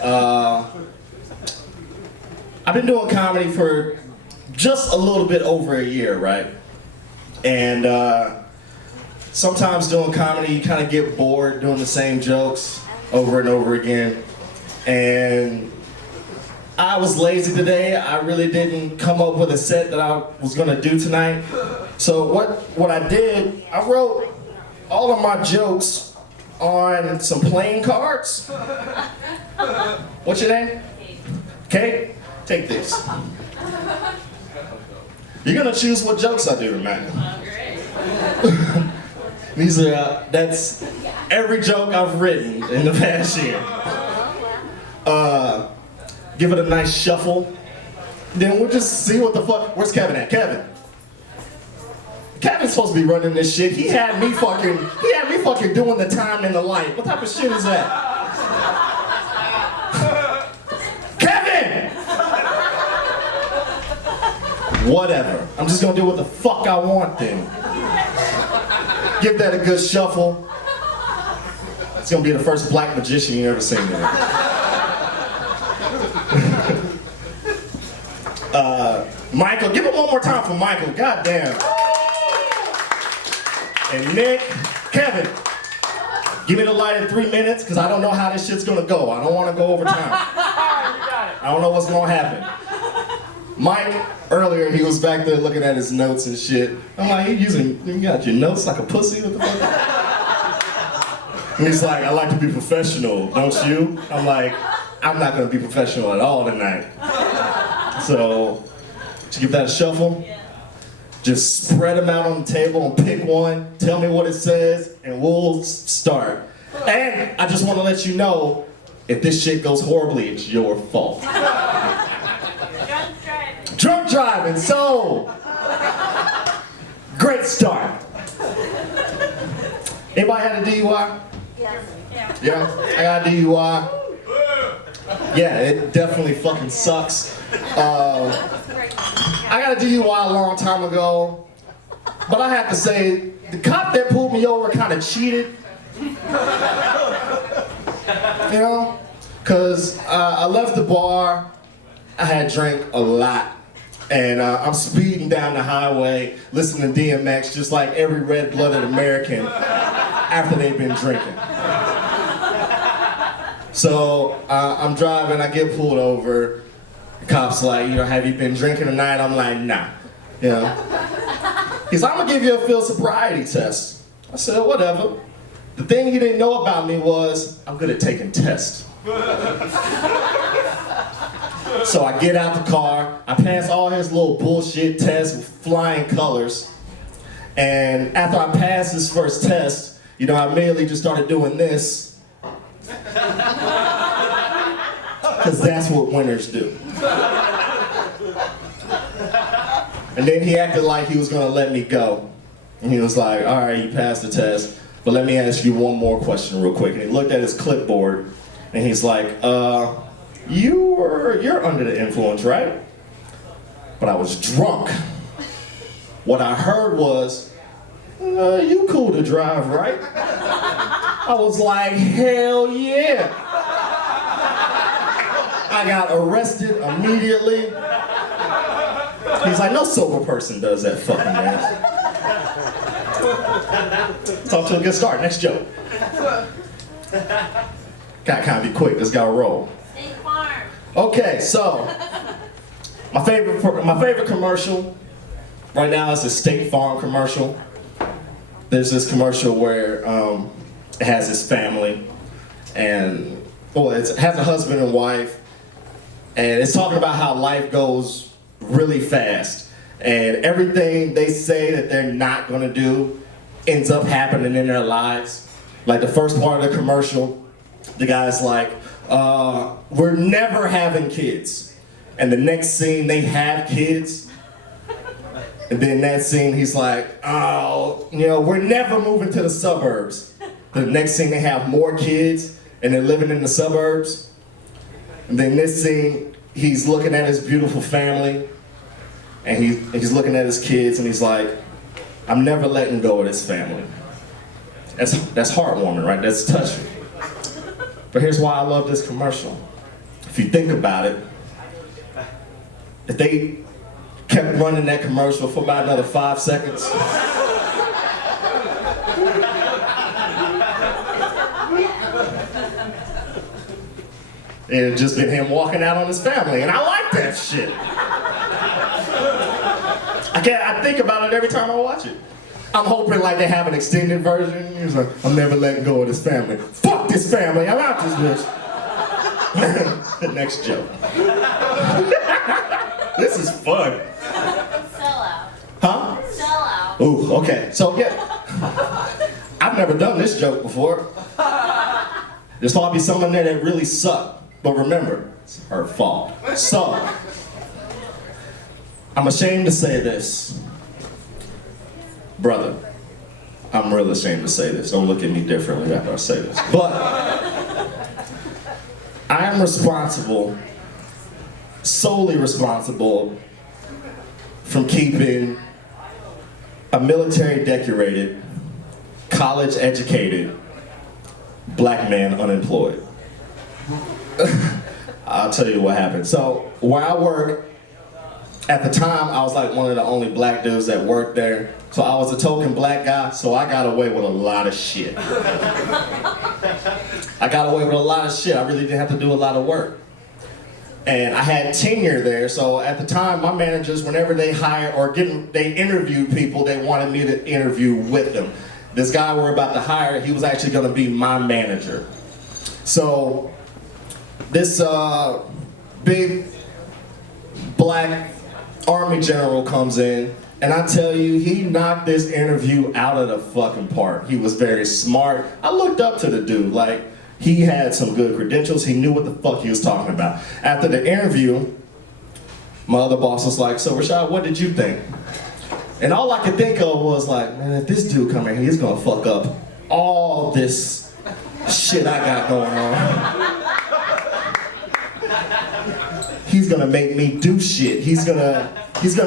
Uh, I've been doing comedy for just a little bit over a year, right? And sometimes doing comedy, you kind of get bored doing the same jokes over and over again. And I was lazy today. I really didn't come up with a set that I was gonna do tonight. So what I did, I wrote all of my jokes on some playing cards. What's your name? Kate? Take this. You're gonna choose what jokes I do tonight. These are, that's every joke I've written in the past year. Give it a nice shuffle. Then we'll just see what the fuck, where's Kevin at? Kevin. Kevin's supposed to be running this shit. He had me fucking doing the time and the light. What type of shit is that? Kevin! Whatever. I'm just gonna do what the fuck I want then. Give that a good shuffle. It's gonna be the first black magician you ever seen there. Michael, give it one more time for Michael. God damn. And Nick, Kevin, give me the light in 3 minutes because I don't know how this shit's gonna go. I don't want to go over time. I don't know what's gonna happen. Mike, earlier he was back there looking at his notes and shit. I'm like, you got your notes like a pussy? What the fuck? And he's like, I like to be professional, don't you? I'm like, I'm not gonna be professional at all tonight. So, to give that a shuffle, just spread them out on the table and pick one, tell me what it says, and we'll start. And I just want to let you know, if this shit goes horribly, it's your fault. Drunk driving, so great start. Anybody had a DUI? Yeah, I got a DUI. Yeah, it definitely fucking sucks. I got a DUI a long time ago, but I have to say, the cop that pulled me over kind of cheated. You know? Because I left the bar, I had drank a lot, and I'm speeding down the highway, listening to DMX just like every red-blooded American after they've been drinking. So I'm driving, I get pulled over. The cop's like, have you been drinking tonight? I'm like, nah. You know? He's like, I'm gonna give you a field sobriety test. I said, whatever. The thing he didn't know about me was, I'm good at taking tests. So I get out the car, I pass all his little bullshit tests with flying colors. And after I passed this first test, I immediately just started doing this. Because that's what winners do. And then he acted like he was going to let me go. And he was like, all right, you passed the test, but let me ask you one more question real quick. And he looked at his clipboard, and he's like, you're under the influence, right? But I was drunk. What I heard was, you cool to drive, right? I was like, hell yeah. I got arrested immediately. He's like, no sober person does that fucking dance. It's off to a good start. Next joke. Gotta kind of be quick. This gotta roll. State Farm. Okay, so my favorite commercial right now is the State Farm commercial. There's this commercial where it has his family, and it has a husband and wife, and it's talking about how life goes really fast, and everything they say that they're not gonna do ends up happening in their lives. Like the first part of the commercial, the guy's like, we're never having kids. And the next scene, they have kids. And then that scene, he's like, oh, we're never moving to the suburbs. The next scene, they have more kids, and they're living in the suburbs. And then this scene, he's looking at his beautiful family, and he's looking at his kids, and he's like, I'm never letting go of this family. That's heartwarming, right? That's touching. But here's why I love this commercial. if you think about it, if they kept running that commercial for about another 5 seconds, it had just been him walking out on his family, and I like that shit. I think about it every time I watch it. I'm hoping like they have an extended version. He's like, I'm never letting go of this family. Fuck this family, I'm out this bitch. The next joke. This is fun. Sell out. Huh? Sell out. Ooh, okay. So yeah, I've never done this joke before. There's probably someone there that really sucked. But remember, it's her fault. So, I'm ashamed to say this. Brother, I'm real ashamed to say this. Don't look at me differently after I say this. But, I am responsible, solely responsible, from keeping a military decorated, college educated, black man unemployed. I'll tell you what happened. So where I work, at the time I was like one of the only black dudes that worked there. So I was a token black guy, so I got away with a lot of shit. I got away with a lot of shit. I really didn't have to do a lot of work. And I had tenure there, so at the time my managers, whenever they hire or they interview people, they wanted me to interview with them. This guy we're about to hire, he was actually gonna be my manager. So this big black army general comes in, and I tell you, he knocked this interview out of the fucking park. He was very smart. I looked up to the dude, like, he had some good credentials. He knew what the fuck he was talking about. After the interview, my other boss was like, so Rashaad, what did you think? And all I could think of was like, man, if this dude come in here, he's gonna fuck up all this shit I got going on. He's gonna make me do shit. He's gonna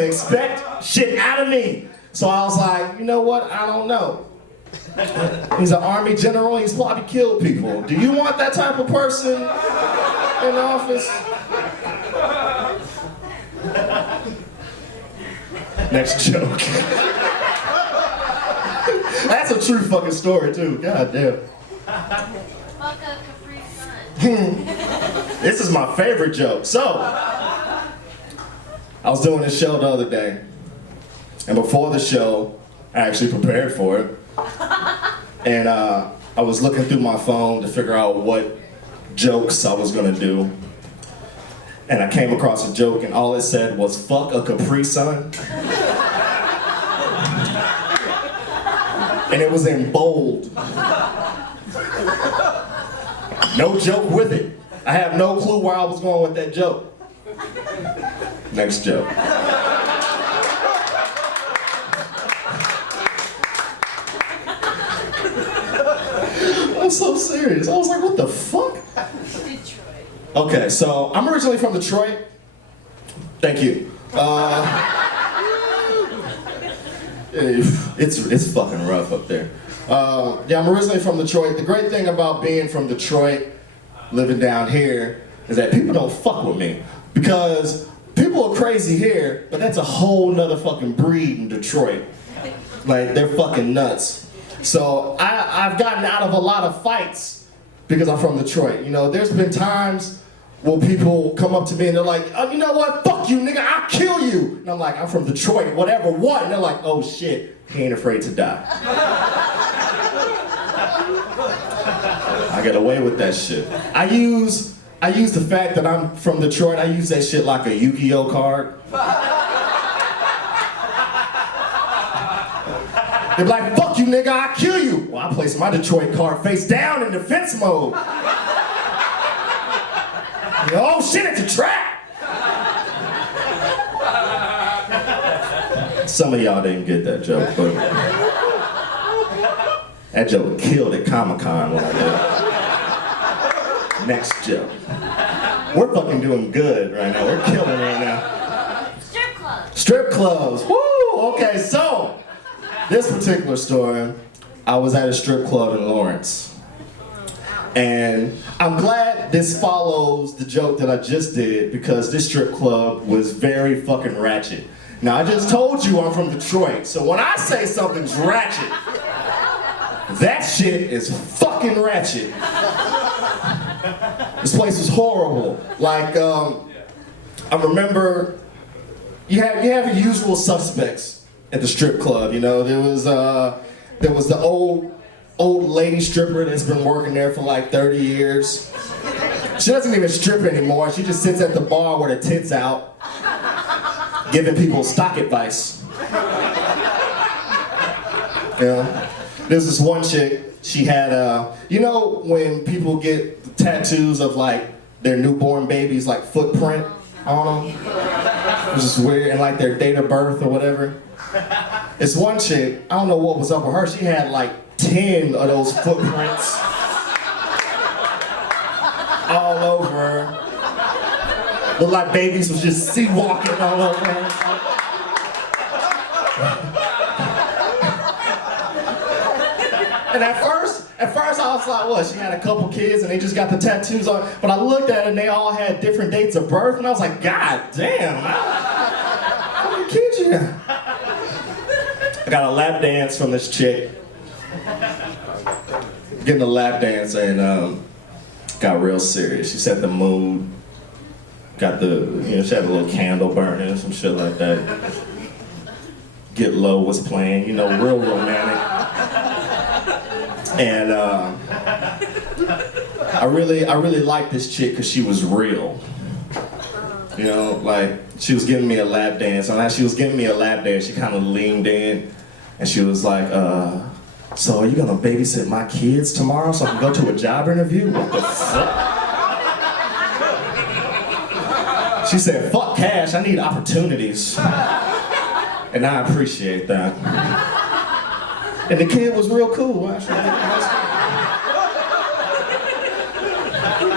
expect shit out of me. So I was like, you know what? I don't know. He's an army general. He's probably killed people. Do you want that type of person in office? Next joke. That's a true fucking story too. God damn. Fuck a Capri Sun. This is my favorite joke. So, I was doing this show the other day, and before the show, I actually prepared for it, and I was looking through my phone to figure out what jokes I was gonna do, and I came across a joke, and all it said was, fuck a Capri Sun. And it was in bold. No joke with it. I have no clue where I was going with that joke. Next joke. I'm so serious. I was like, what the fuck? Detroit. Okay, so I'm originally from Detroit. Thank you. It's fucking rough up there. Yeah, I'm originally from Detroit. The great thing about being from Detroit, living down here, is that people don't fuck with me. Because people are crazy here, but that's a whole nother fucking breed in Detroit. Like, they're fucking nuts. So I've gotten out of a lot of fights because I'm from Detroit. You know, there's been times where people come up to me and they're like, oh, you know what, fuck you, nigga, I'll kill you. And I'm like, I'm from Detroit, whatever, what? And they're like, oh shit, he ain't afraid to die. I get away with that shit. I use the fact that I'm from Detroit, I use that shit like a Yu-Gi-Oh card. They're like, fuck you, nigga, I'll kill you. Well, I place my Detroit card face down in defense mode. Oh shit, it's a trap! Some of y'all didn't get that joke, but that joke killed at Comic-Con when I did. Next joke. We're fucking doing good right now. We're killing right now. Strip club. Strip clubs. Woo! Okay, so this particular story, I was at a strip club in Lawrence. And I'm glad this follows the joke that I just did because this strip club was very fucking ratchet. Now I just told you I'm from Detroit, so when I say something's ratchet, that shit is fucking ratchet. This place was horrible. Like, I remember you have your usual suspects at the strip club. You know, there was the old lady stripper that's been working there for like 30 years. She doesn't even strip anymore. She just sits at the bar with her tits out, giving people stock advice. You know, there's this one chick. She had you know when people get tattoos of like their newborn baby's like footprint on them? It's just weird, and like their date of birth or whatever. It's one chick, I don't know what was up with her, she had like 10 of those footprints all over her. Looked like babies was just sea walking all over her. And at first I was like, what? She had a couple kids and they just got the tattoos on. But I looked at it and they all had different dates of birth, and I was like, God damn, how many kids you got? I got a lap dance from this chick. Getting a lap dance and got real serious. She set the mood. Got she had a little candle burning, some shit like that. Get Low was playing, you know, real romantic. And I really liked this chick because she was real. You know, like she was giving me a lap dance, and as she was giving me a lap dance, she kind of leaned in, and she was like, "So are you gonna babysit my kids tomorrow so I can go to a job interview?" What the fuck? She said, "Fuck cash, I need opportunities," and I appreciate that. And the kid was real cool, actually.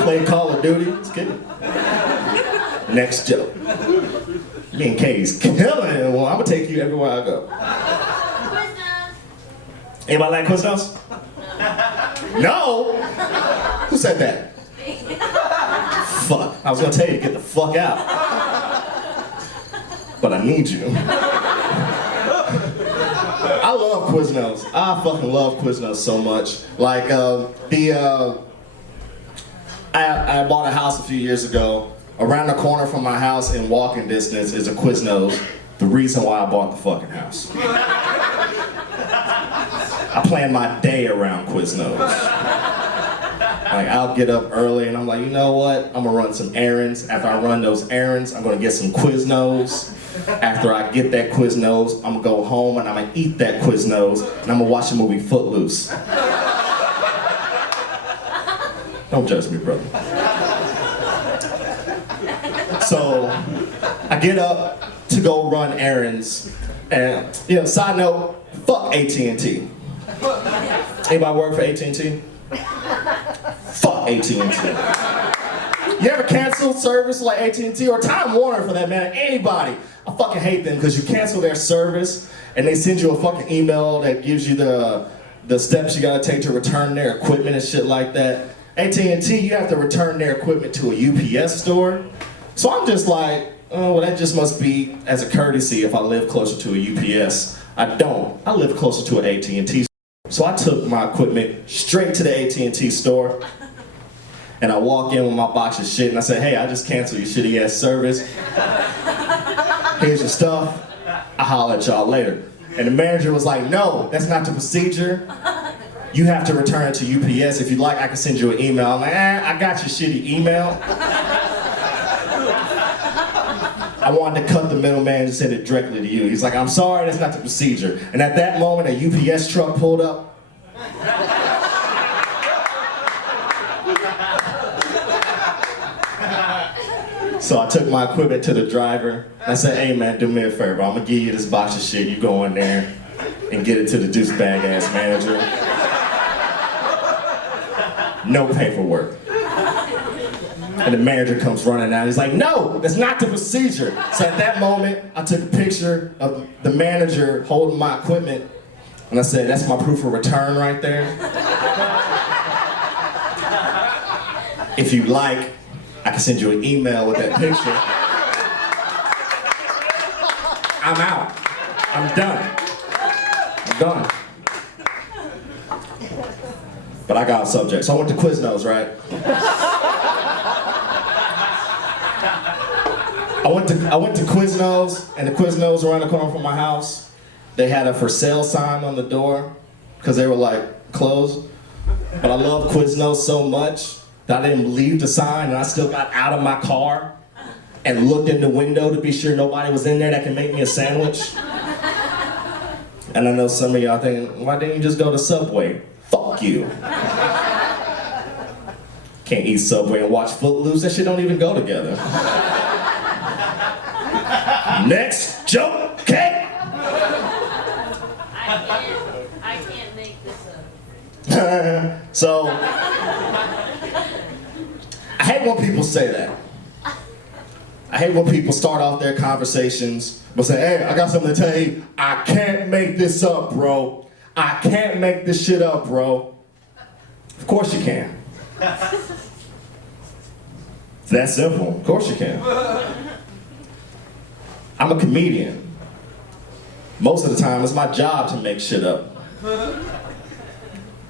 Played Call of Duty, it's good. Next joke. Me and Katie's killing it. Well, I'm gonna take you everywhere I go. Quiznos. Anybody like Quiznos? No? Who said that? Fuck. I was gonna tell you to get the fuck out. But I need you. I love Quiznos. I fucking love Quiznos so much. Like, I bought a house a few years ago. Around the corner from my house in walking distance is a Quiznos. The reason why I bought the fucking house. I plan my day around Quiznos. Like, I'll get up early and I'm like, you know what? I'm gonna run some errands. After I run those errands, I'm gonna get some Quiznos. After I get that Quiznos, I'm gonna go home and I'm gonna eat that Quiznos and I'm gonna watch the movie Footloose. Don't judge me, brother. So, I get up to go run errands and, you know, side note, fuck AT&T. Anybody work for AT&T? Fuck AT&T. You ever cancel service like AT&T or Time Warner for that matter? Anybody. I fucking hate them because you cancel their service and they send you a fucking email that gives you the steps you gotta take to return their equipment and shit like that. AT&T, you have to return their equipment to a UPS store. So I'm just like, oh, well that just must be as a courtesy if I live closer to a UPS. I don't. I live closer to an AT&T store. So I took my equipment straight to the AT&T store. And I walk in with my box of shit and I said, hey, I just canceled your shitty ass service. Here's your stuff. I'll holler at y'all later. And the manager was like, no, that's not the procedure. You have to return it to UPS. If you'd like, I can send you an email. I'm like, I got your shitty email. I wanted to cut the middleman and send it directly to you. He's like, I'm sorry, that's not the procedure. And at that moment, a UPS truck pulled up. So I took my equipment to the driver. I said, hey man, do me a favor. I'm gonna give you this box of shit. You go in there and get it to the douchebag ass manager. No paperwork. And the manager comes running out. He's like, no, that's not the procedure. So at that moment, I took a picture of the manager holding my equipment. And I said, that's my proof of return right there. If you like, I can send you an email with that picture. I'm out. I'm done. I'm done. But I got a subject. So I went to Quiznos, right? I went to Quiznos, and the Quiznos around the corner from my house, they had a for sale sign on the door because they were like closed. But I love Quiznos so much that I didn't leave the sign, and I still got out of my car and looked in the window to be sure nobody was in there that can make me a sandwich. And I know some of y'all thinking, why didn't you just go to Subway? Fuck you. Can't eat Subway and watch Footloose. That shit don't even go together. Next joke, okay? I can't make this up. So, I hate when people say that. I hate when people start off their conversations but say, hey, I got something to tell you. I can't make this up, bro. I can't make this shit up, bro. Of course you can. It's that simple. Of course you can. I'm a comedian. Most of the time, it's my job to make shit up.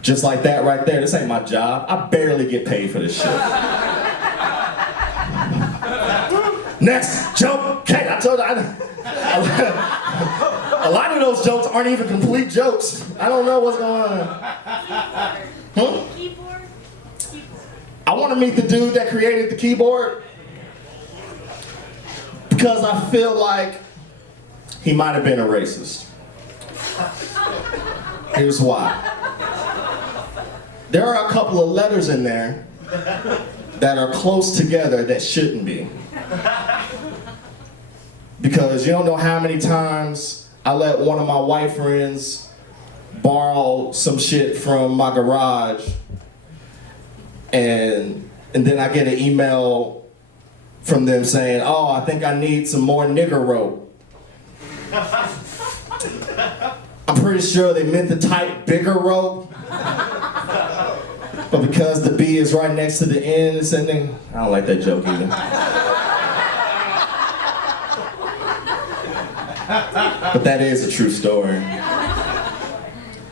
Just like that right there, this ain't my job. I barely get paid for this shit. Next joke, okay, I told you, a lot of those jokes aren't even complete jokes. I don't know what's going on. Keyboard? I want to meet the dude that created the keyboard because I feel like he might have been a racist. Here's why. There are a couple of letters in there that are close together that shouldn't be. Because you don't know how many times I let one of my white friends borrow some shit from my garage, and then I get an email from them saying, oh, I think I need some more nigger rope. I'm pretty sure they meant to type bigger rope, but because the B is right next to the N, it's ending. I don't like that joke either. But that is a true story.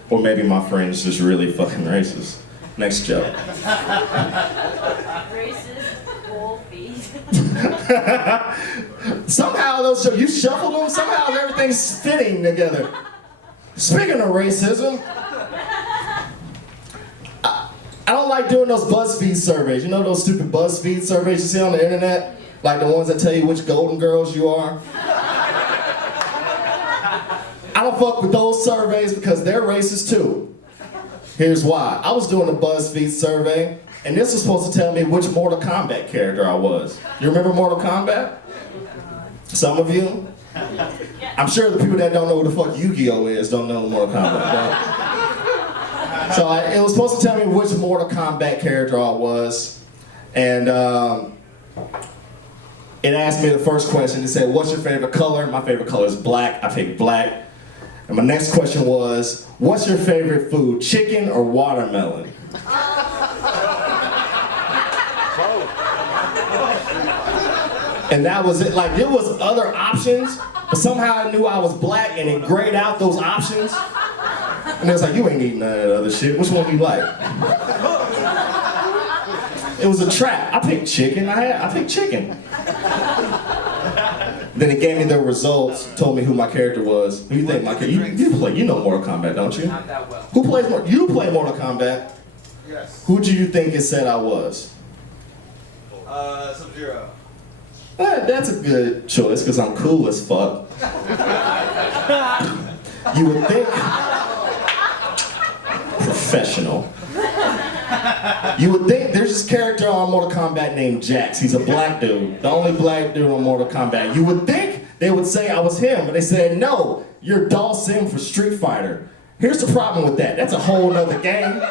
Or maybe my friend's just really fucking racist. Next joke. Racist bull feet. Somehow those jokes, you shuffled them, somehow everything's fitting together. Speaking of racism, I don't like doing those BuzzFeed surveys. You know those stupid BuzzFeed surveys you see on the internet? Like the ones that tell you which Golden Girls you are? I don't fuck with those surveys because they're racist too. Here's why. I was doing a BuzzFeed survey, and this was supposed to tell me which Mortal Kombat character I was. You remember Mortal Kombat? Some of you? I'm sure the people that don't know who the fuck Yu-Gi-Oh is don't know Mortal Kombat. Right? So it was supposed to tell me which Mortal Kombat character I was, and it asked me the first question. It said, what's your favorite color? My favorite color is black. I picked black. And my next question was, what's your favorite food, chicken or watermelon? And that was it. Like, there was other options, but somehow I knew I was black and it grayed out those options. And it was like, you ain't eating none of that other shit. Which one do you like? It was a trap. I picked chicken. I picked chicken. Then it gave me the results, told me who my character was. Who do you think my character? You know Mortal Kombat, don't you? Not that well. Who plays more? You play Mortal Kombat. Yes. Who do you think it said I was? Sub-Zero. That's a good choice because I'm cool as fuck. You would think professional. You would think there's this character on Mortal Kombat named Jax. He's a black dude, the only black dude on Mortal Kombat. You would think they would say I was him, but they said, no, you're Dalsim for Street Fighter. Here's the problem with that. That's a whole nother game.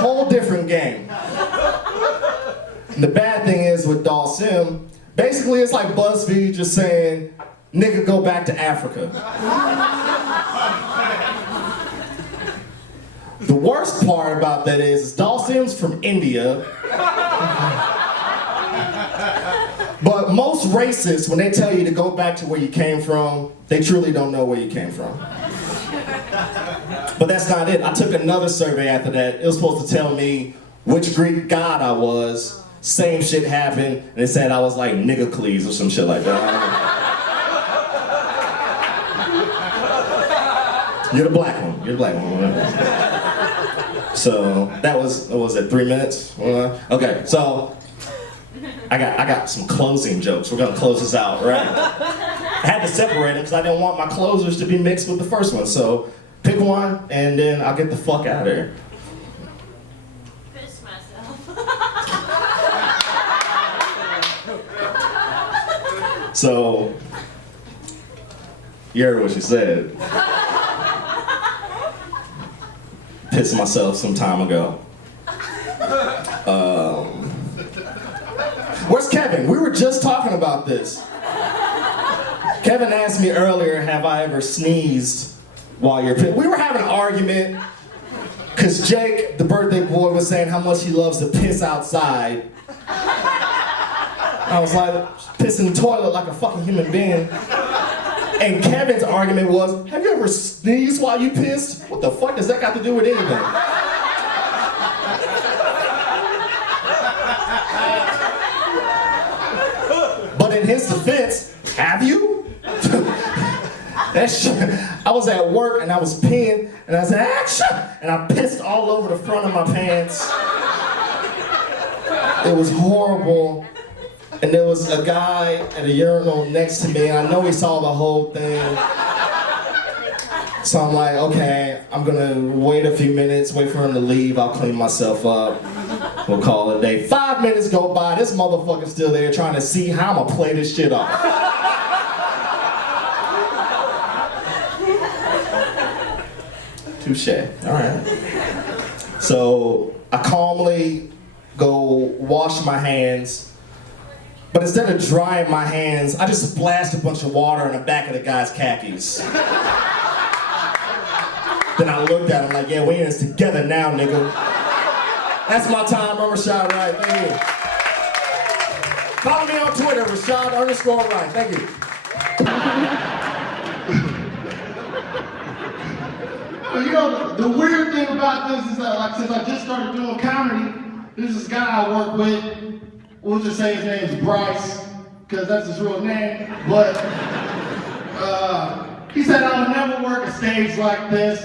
Whole different game. And the bad thing is with Dalsim, basically it's like BuzzFeed just saying, nigga, go back to Africa. The worst part about that is Dawson's from India. But most racists, when they tell you to go back to where you came from, they truly don't know where you came from. But that's not it. I took another survey after that. It was supposed to tell me which Greek god I was. Same shit happened, and it said I was like Niggercles or some shit like that. You're the black one. You're the black one. So that was, what was it, 3 minutes? Okay, so I got some closing jokes. We're gonna close this out, right? I had to separate them because I didn't want my closers to be mixed with the first one. So pick one, and then I'll get the fuck out of here. Piss myself. So, you heard what she said. Pissed myself some time ago. Where's Kevin? We were just talking about this. Kevin asked me earlier, have I ever sneezed while you're pissed? We were having an argument because Jake, the birthday boy, was saying how much he loves to piss outside. I was like, piss in the toilet like a fucking human being. And Kevin's argument was, have you ever sneezed while you pissed? What the fuck does that got to do with anything? But in his defense, have you? That shit, I was at work and I was peeing and I said, action! And I pissed all over the front of my pants. It was horrible. And there was a guy at a urinal next to me, and I know he saw the whole thing. So I'm like, okay, I'm gonna wait a few minutes, wait for him to leave, I'll clean myself up. We'll call it a day. 5 minutes go by, this motherfucker's still there trying to see how I'm gonna play this shit off. Touche, all right. So I calmly go wash my hands. But instead of drying my hands, I just splashed a bunch of water in the back of the guy's khakis. Then I looked at him like, yeah, we in this together now, nigga. That's my time, I'm Rashaad Wright, thank you. Follow me on Twitter, Rashaad_Wright, thank you. You know, the weird thing about this is that, like, since I just started doing comedy, there's this guy I work with. We'll just say his name's Bryce, because that's his real name. But he said I would never work a stage like this.